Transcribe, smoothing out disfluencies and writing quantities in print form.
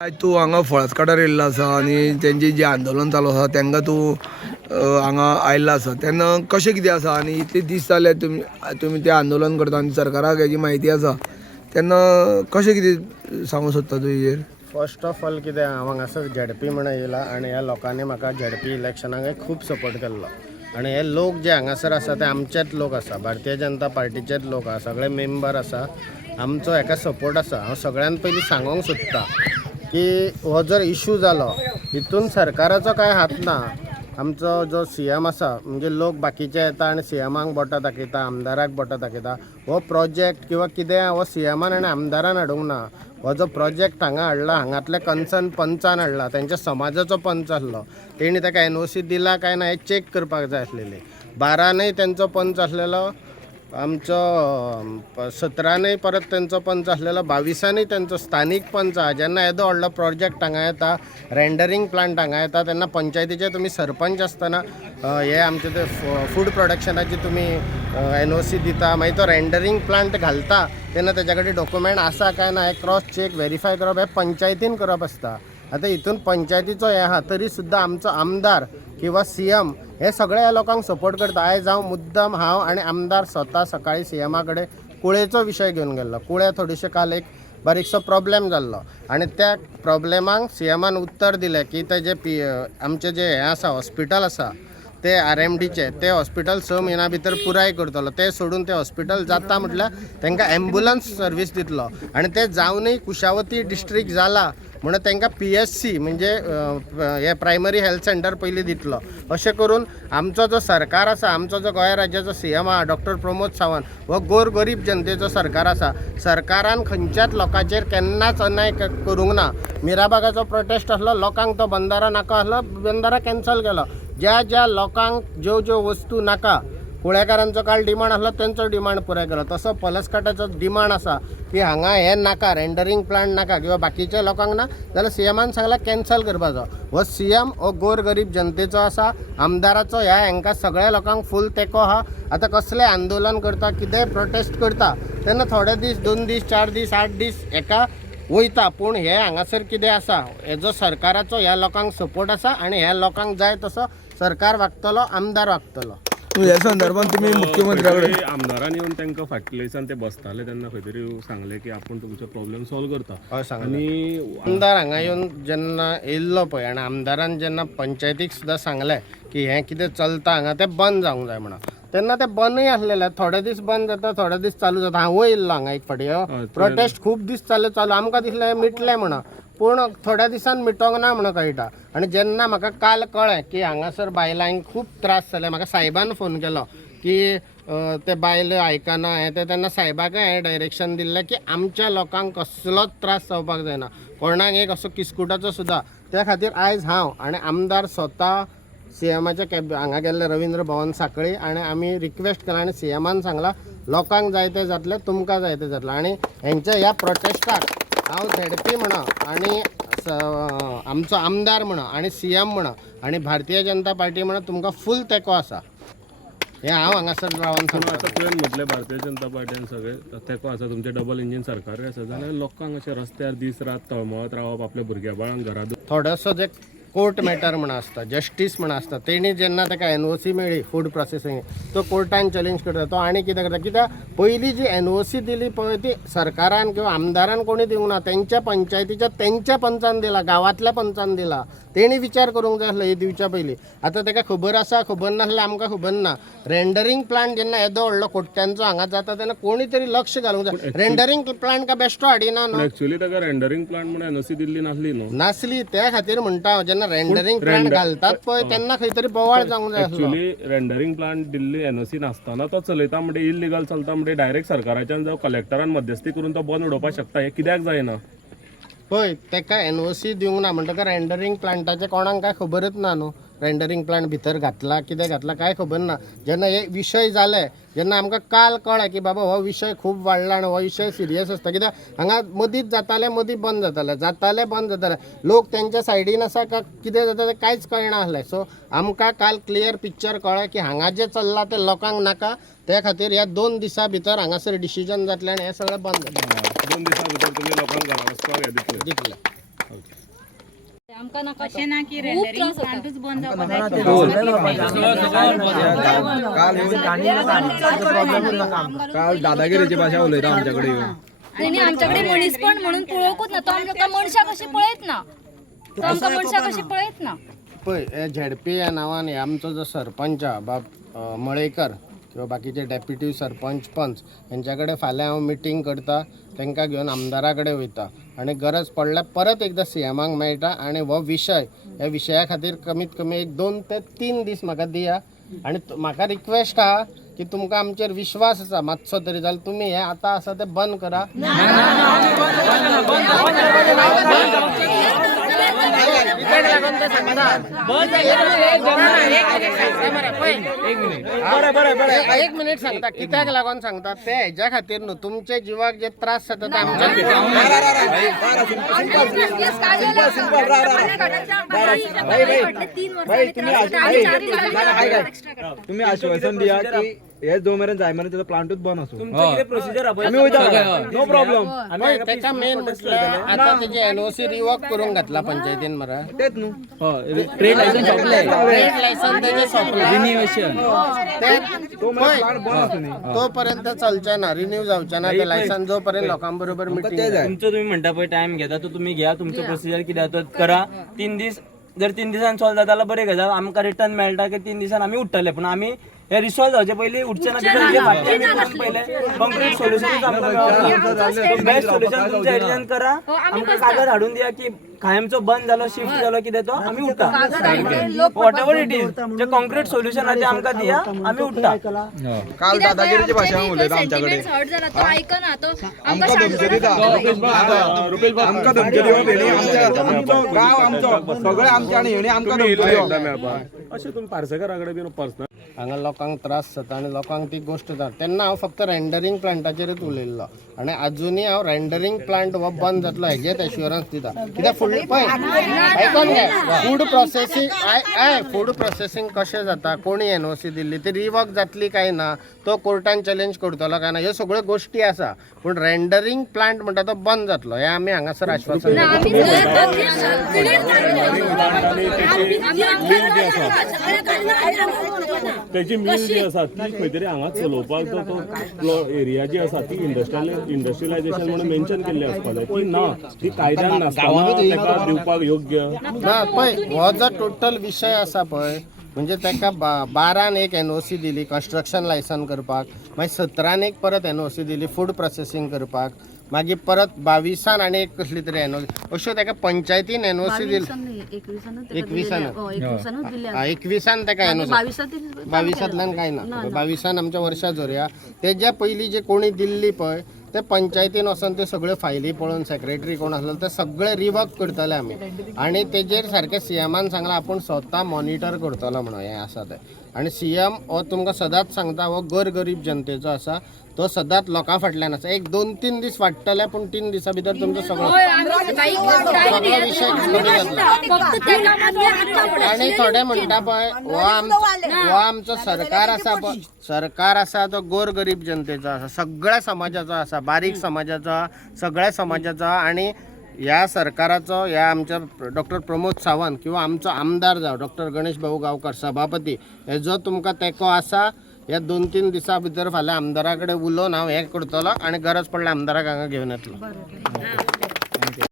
आज तूं हांगा फळसकाटार येयल्लो आसा आनी तेंचें जें आंदोलन चालू आसा तेंकां तूं हांगा आयिल्लो आसा तेन्ना कशें कितें आसा आनी इतले दीस जाले तुमी तें आंदोलन करता आनी सरकाराक हेजी म्हायती आसा तेन्ना कशें कितें सांगूंक सोदता तूं हेजेर? फर्स्ट ऑफ ऑल कितें हांव हांगासर झेडपी म्हणून येयला आनी ह्या लोकांनी म्हाका झेडपी इलेक्शनाक खूब सपोर्ट केल्लो आनी हे लोक जे हांगासर आसा ते आमचेच लोक आसा, भारतीय जनता पार्टीचेच लोक आसा, सगळे मेंबर आसा, आमचो हेका सपोर्ट आसा. हांव सगळ्यान पयलीं सांगूंक सोदता की हो जर इशू जालो हितून सरकाराचो कांय हात ना. आमचो जो सीएम आसा म्हणजे लोक बाकीचे येता आनी सीएमाक बोटां दाखयता, आमदाराक बोटां दाखयता. हो प्रोजेक्ट किंवा कितें हो सीएमान आनी आमदारान हाडूंक ना. हो जो प्रोजेक्ट हांगा हाडला हांगातले कन्सर्न पंचान हाडला, तेंच्या समाजाचो पंच आसलो. तेणी ताका एनओसी दिला काय ना हें चेक करपाक जाय आसलेली. 12नय तेंचो पंच आसलेलो, आमचो 17नय परत तेंचो पंच आसलेलो, 22नय तेंचो स्थानीक पंच आहा. जेन्ना येदो व्हडलो प्रोजेक्ट हांगा येता, रेंडरींग प्लांट हांगा येता, तेन्ना पंचायतीचे तुमी सरपंच आसतना हे आमचे ते फूड प्रोडक्शनाची तुमी एनओसी दिता, मागीर तो रेंडरींग प्लांट घालता तेन्ना तेच्या कडेन डॉक्युमेंट आसा काय ना हें क्रॉस चेक व्हेरीफाय करप हें पंचायतीन करप आसता. आतां हितून पंचायतीचो हें आहा तरी सुद्दां आमचो आमदार किंवा सीएम हे सगळे ह्या लोकांक सपोर्ट करता. आयज हांव मुद्दम हांव आनी आमदार स्वता सकाळी सीएमा कडेन कुळेचो विशय घेवन गेल्लो. कुळे थोडेशे काल एक बारीकसो प्रॉब्लेम जाल्लो आनी त्या प्रॉब्लेमाक सीएमान उत्तर दिलें की तेजे आमचें जें हें आसा हॉस्पिटल आसा ते RMDचे ते हॉस्पिटल 6 म्हयन्या भितर पुराय करतलो. ते सोडून ते हॉस्पिटल जाता म्हटल्यार तांकां एम्बुलन्स सर्वीस दितलो आनी ते जावनय कुशावती डिस्ट्रिक्ट जाला म्हणून तांकां PSC म्हणजे हे प्रायमरी हेल्थ सेंटर पयलीं दितलो. अशें करून आमचो जो सरकार आसा, आमचो जो गोंय राज्याचो सीएम आहा डॉक्टर प्रमोद सावंत, हो गोरगरीब जनतेचो सरकार आसा. सरकारान खंयच्याच लोकांचेर केन्नाच अन्याय करूंक ना. मिराबागाचो प्रोटेस्ट आसलो, लोकांक तो बंदारा नाका आसलो, बंदारा कॅन्सल केलो. ज्या ज्या लोकांक ज्यो ज्यो वस्तू नाका, कुळेकारांचो काल डिमांड आसलो तेंचो डिमांड पुराय केलो. तसो पलसकाटाचो डिमांड आसा की हांगा हें नाका, रेंडरींग प्लांट नाका किंवा बाकीच्या लोकांक ना जाल्यार सीएमान सांगलां कॅन्सल करपाचो. हो सीएम हो गोरगरीब जनतेचो आसा, आमदाराचो ह्या हांकां सगळ्या लोकांक फूल तेंको आहा. आतां कसलें आंदोलन करता, कितेंय प्रोटेस्ट करता तेन्ना थोडे दीस 2 दीस 4 दीस 8 दीस हेका वयता. पूण हे हांगासर कितें आसा, हेजो सरकाराचो ह्या लोकांक सपोर्ट आसा आनी ह्या लोकांक जाय तसो सरकार वागतलो, आमदार वागतलो. ह्या संदर्भात तुम्ही मुख्यमंत्र्या कडेन आमदारान येवन तांकां फाटल्याच्यान ते बसताले तेन्ना खंय तरी सांगले की आपण तुमचे प्रॉब्लेम सॉल्व करता. हय सांगलें. आनी आमदार हांगा येवन जेन्ना येयल्लो पळय आनी आमदारान जेन्ना पंचायतीक सुद्दां सांगलें की हें कितें चलता हांगा तें बंद जावंक जाय म्हणून, तेन्ना तें बंदूय आसलेलें. थोडे दीस बंद जाता, थोडे दीस चालू जाता. हांवूय येयल्लो हांगा एक फाटी. प्रोटेस्ट खूब दीस चालू आमकां दिसलें मिटलें म्हणून, पूण थोड्या दिसान मिटोंक ना म्हणून कळटा. आनी जेन्ना म्हाका काल कळ्ळें की हांगासर बायलांक खूब त्रास जाले, म्हाका सायबान फोन केलो की ते बायल आयकना हें ते. तेन्ना सायबाकय हें डायरेक्शन दिल्लें की आमच्या लोकांक कसलोच त्रास जावपाक जायना, कोणाक एक असो किस्कुटाचो सुद्दां. त्या खातीर आयज हांव आनी आमदार स्वता सीएमाच्या हांगा गेल्ले रवींद्र भवन सांखळी आनी आमी रिक्वेस्ट केला आनी सीएमान सांगलां लोकांक जाय तें जातलें, तुमकां जाय तें जातलें. आनी हेंच्या ह्या प्रोटेस्टाक हांव झेडपी म्हणा आनी आमचो आमदार म्हणा आनी सीएम म्हणा आनी भारतीय जनता पार्टी म्हणा तुमकां फूल तेंको आसा. हें हांव हांगासर रावन सांगता. आतां तुवें म्हटलें भारतीय जनता पार्टीन सगळे तेको आसा, तुमचे डबल इंजीन सरकार आसा, जाल्यार लोकांक अशें रस्त्यार दीस रात तळमळत रावप, आपल्या भुरग्या बाळांक घरात थोडोसो जे कोर्ट मॅटर म्हणून आसता, जस्टीस म्हणून आसता, तेणी जेन्ना ताका एनओसी मेळ्ळी फूड प्रोसेसिंग, तो कोर्टान चॅलेंज करता. तो आनी कितें करता, कित्याक पयलीं जी एनओसी दिली पळय ती सरकारान किंवा आमदारान कोणी दिवंक ना, तेंच्या पंचायतीच्या तेंच्या पंचान दिला, गांवांतल्या पंचान दिला. तेणी विचार करूंक जाय आसलो हे दिवच्या पयलीं. आतां ताका खबर आसा, खबर नासल्यार आमकां खबर ना. रेंडरींग प्लांट जेन्ना येदो व्हडलो कोट्ट्यांचो हांगा जाता तेन्ना कोणी तरी लक्ष घालूंक जाय. रेंडरींग प्लांट काय बेश्टो हाडिना न्हू. एक्चुअली ताका रेंडरींग प्लांट म्हणून एनओसी दिल्ली नासली न्हू. नासली, त्या खातीर म्हणटा हांव जेन्ना रेंडरींग प्लांट घालतात पळय तेन्ना खंय तरी बोवाळ जावंक जाय आसलो. Actually rendering plant Delhi NOC नासतना तो चलयता म्हणजे इलिगल चलता म्हणजे डायरेक्ट सरकाराच्यान जावं कलेक्टरान मध्यस्थी करून तो बंद उडोवपाक शकता. हे कित्याक जायना पळय, ताका एनओसी दिवंक ना म्हणटकर रेंडरींग प्लांटाचें कोणाक काय खबरच ना न्हू. रेंडरींग प्लांट भितर घातला कितें घातला काय खबर ना. जेन्ना हे विशय जाले, जेन्ना आमकां काल कळ्ळें की बाबा हो विशय खूब वाडला आनी हो विशय सिरियस आसता, कित्याक हांगा मदींच जातालें, मदीं बंद जातालें बंद जातालें. लोक तेंच्या सायडीन आसा काय कितें जाता तें कांयच कळना आसलें. सो आमकां काल क्लियर पिक्चर कळ्ळें की हांगा जें चल्लां तें लोकांक नाका. त्या खातीर ह्या 2 दिसां भितर हांगासर डिसिजन जातलें आनी हें सगळें बंद जातलें. 2 दिसां भितर तुमी लोकांक घरा वचपाक दितलें. आमकां नाका अशें ना की रेंडरिंग प्लांटूच बंद जावपाक जाय काल दादागिरीची भाषा उलयता आमच्या कडेन येवन. आनी आमच्याकडे मनीसपण म्हणून पळोवंकूच ना तो आमकां मनशां कशी पळयत ना तो आमकां मनशां कशी पळयत ना पळय हे झेडपी ह्या नांवान आमचो जो सरपंच हा बाब मळेकर किंवा बाकीचे डेप्युटी सरपंच पंच यांच्या कडेन फाल्यां हांव मिटींग करता तांकां घेवन आमदारा कडेन वयता आनी गरज पडल्यार परत एकदां सीएमाक मेळटा आनी हो विशय ह्या विशया खातीर कमीत कमी एक 2 ते 3 दीस म्हाका दिया आनी म्हाका रिक्वेस्ट आहा की तुमकां आमचेर विश्वास आसा मातसो तरी जाल्यार तुमी हे आतां आसा ते बंद करा एक मिनिट सांगता कित्याक लागून सांगता ते हेज्या खातीर न्हू तुमचे जिवाक जे त्रास जाता ते आमच्या तुम्ही आश्वासन दिया की हे जो मेरेन जाय मेरेन त्याचा प्लांटूच बंद असो आम्ही वयता नो प्रॉब्लेम तेका मेन म्हटल्यार आतां तेजे एनओसी रिवॉक करूंक घातला पंचायतीन मरा तेच न्हू ट्रेड लायसन सोंपले ट्रेड लायसन तेजे सोंपला रिन्युएशन तो पर्यंत चलचे ना रिन्यू जावचे ना ते लायसन जो पर्यंत लोकां बरोबर मिटींग तुमचं तुम्ही म्हणता पळय टाइम घेता तो तुम्ही घ्या तुमचं प्रोसिजर कितें तो करा 3 दीस जर 3 दिसान सॉल्व जाता जाल्यार बरें गजाल आमकां रिटर्न मेळटा की 3 दिसान आमी उठतले पूण आमी हे रिसॉल्व जावचे पयलीं उठचे ना तितून जे फाटल्यान करून पयले कंप्लीट सोल्युशनच आमकां बेस्ट सोल्युशन तुमच्या एरियान करा आमकां कागद हाडून दिया की कायमचो बंद जालो शिफ्ट जालो कितें तो आमी उठता वॉट एवर इट इज जे कॉन्क्रीट सोल्युशन आहा ते आमकां दिया आमी उठता काल दादागिरीची भाषा उलयता आमच्या कडेन हर्ट जाला तो आयकना तो आमकां धमकी दिता आमकां धमकी दिवप हेणी आमचो गांव आमचो सगळे आमचे आनी हेणी आमकां धमकी दिवप अशें तुमी पार्सेकारा कडेन बीन पर्सनल हांगा लोकांक त्रास जाता आनी लोकांक ती गोश्ट जाता तेन्ना हांव फक्त रेंडरिंग प्लांटाचेरच उलयल्लो आनी आजुनूय हांव रेंडरिंग प्लांट हो बंद जातलो हेजेच एश्युरन्स दिता कित्याक फुडली पळय आयकोन घे फूड प्रोसेसींग कशें जाता कोणी एनओसी दिल्ली ती रिवर्क जातली काय ना तो कोर्टान चॅलेंज करतलो काय ना ह्यो सगळ्यो गोश्टी आसा पूण रेंडरिंग प्लांट म्हणटा तो बंद जातलो हे आमी हांगासर आश्वासन त्याची मिल जी आसा ती खंय तरी हांगा चलोवपाक तो एरिया जी आसा ती इंडस्ट्रियलायझेशन म्हणून मेन्शन केल्ली आसपाक जाय ती ना ती कायद्यान नासतना तेका दिवपाक योग्य ना पळय हो जो टोटल विशय आसा पळय म्हणजे ताका 12 एक एनओसी दिली कन्स्ट्रक्शन लायसन करपाक मागीर 17 एक परत एनओसी दिली फूड प्रोसेसींग करपाक मागीर परत 22 आनी एक कसली तरी एनओसी अश्यो ताका पंचायतीन एनओसी दिली 21 ताका एनओसी 22 काय ना 22 आमच्या वर्षा जोरया तेज्या पयलीं जे कोणी दिल्ली पळय ते पंचायतीन वचून ते सगळे फायली पळोवन सेक्रेटरी कोण आसलो ते सगळे रिवर्क करतले आमी आनी तेजेर सारकें सीएमान सांगलां आपूण स्वता मॉनिटर करतलो म्हणून हें आसा तें आनी सीएम हो तुमकां सदांच सांगता हो गरीब जनतेचो आसा तो सदांच लोकां फाटल्यान आसा एक 2-3 दीस वाडटले पूण 3 दिसां भितर तुमचो सगळो विशय आनी थोडे म्हणटा पळय हो आमचो सरकार आसा पळय सरकार आसा तो गरीब जनतेचो आसा सगळ्या समाजाचो आसा बारीक समाजाचो सगळ्या समाजाचो आनी ह्या सरकाराचो ह्या आमच्या डॉक्टर प्रमोद सावंत किंवा आमचो आमदार जावं डॉक्टर गणेश भाऊ गांवकर सभापती हेजो तुमकां तेंको आसा ह्या 2-3 दिसां भितर फाल्यां आमदारा कडेन उलोवन हांव हें करतलो आनी गरज पडल्यार आमदाराक हांगा घेवन येतलो